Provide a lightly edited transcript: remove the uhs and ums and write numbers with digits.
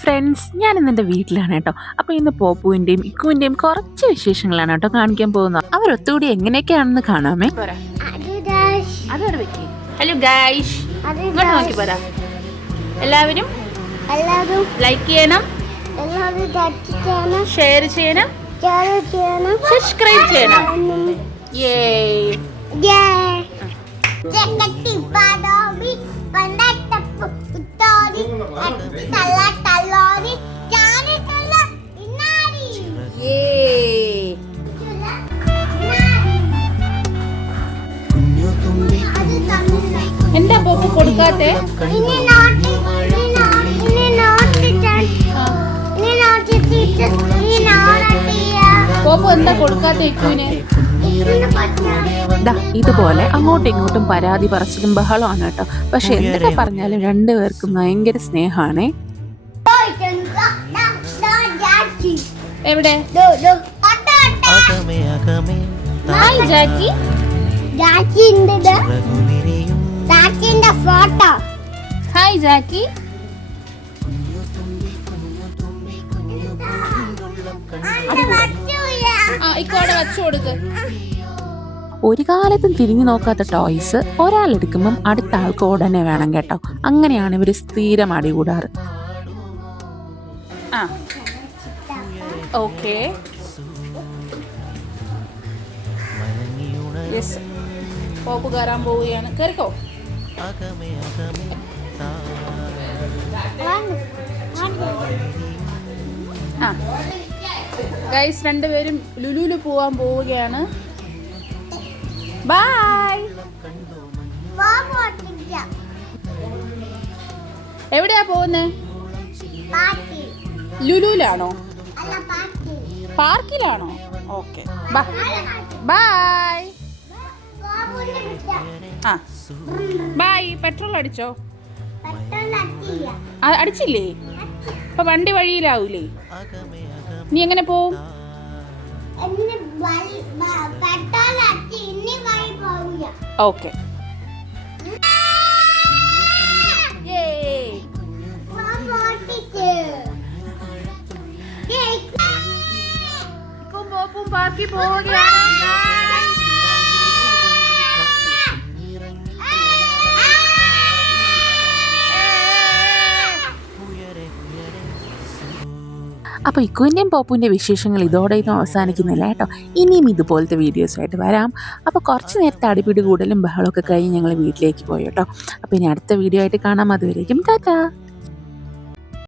Friends, ഞാൻ ഇന്ന് എൻ്റെ വീട്ടിലാണ് കേട്ടോ. അപ്പോൾ ഇന്ന് പോപ്പുവിൻ്റെയും ഇക്കുവിൻ്റെയും കുറച്ച് വിശേഷങ്ങളാണ് കേട്ടോ കാണിക്കാൻ പോകുന്നത്. അവരൊത്തുകൂടി എങ്ങനെയൊക്കെയാണെന്ന് കാണാമേ. ഹലോ ഗൈസ്, ഇങ്ങോട്ട് നോക്കി പറ. എല്ലാവരും ലൈക്ക് ചെയ്യണം, ഷെയർ ചെയ്യണം, സബ്സ്ക്രൈബ് ചെയ്യണം. എന്താ പോപ്പ് കൊടുക്കാത്തെ? പോപ്പ് എന്താ കൊടുക്കാത്ത ഇക്കുവിന്? ഇതുപോലെ അങ്ങോട്ടും ഇങ്ങോട്ടും പരാതി പറച്ചിലും ബഹളമാണ് കേട്ടോ. പക്ഷെ എന്തൊക്കെ പറഞ്ഞാലും രണ്ടുപേർക്കും ഭയങ്കര സ്നേഹമാണേ. എവിടെ ഹായ് ജാക്കി, ഫോട്ടോ. ഹായ് ജാക്കി. ഇക്കോടെ വച്ചു കൊടുക്ക്. ഒരു കാലത്തും തിരിഞ്ഞു നോക്കാത്ത ടോയ്സ് ഒരാളെടുക്കുമ്പം അടുത്ത ആൾക്ക് ഉടനെ വേണം കേട്ടോ. അങ്ങനെയാണ് ഇവർ സ്ഥിരം അടികൂടാറ്. ഓക്കെ, പോപ്പ് കയറാൻ പോവുകയാണ്. കയറിക്കോ. ഗൈസ്, രണ്ടുപേരും ലുലുലു പോവാൻ പോവുകയാണ്. ബൈ. എവിടെയാ പോകുന്നേ? ലുലുലാണോ? പാർക്കിലാണോ? Okay, bye. ബൈ. പെട്രോൾ അടിച്ചോ? അടിച്ചില്ലേ? അപ്പൊ വണ്ടി വഴിയിലാവൂലേ? നീ എങ്ങനെ പോവും? ഓക്കെ. പോപ്പും പാർക്കിൽ പോവുകയാണ്. അപ്പോൾ ഇക്കുവിൻ്റെയും പോപ്പുവിൻ്റെ വിശേഷങ്ങൾ ഇതോടെയൊന്നും അവസാനിക്കുന്നില്ല കേട്ടോ. ഇനിയും ഇതുപോലത്തെ വീഡിയോസായിട്ട് വരാം. അപ്പോൾ കുറച്ച് നേരത്തെ അടിപിടി കൂടലും ബഹളമൊക്കെ കഴിഞ്ഞ് ഞങ്ങൾ വീട്ടിലേക്ക് പോയി കേട്ടോ. അപ്പോൾ ഇനി അടുത്ത വീഡിയോ ആയിട്ട് കാണാം. അതുവരേക്കും ടാറ്റാ.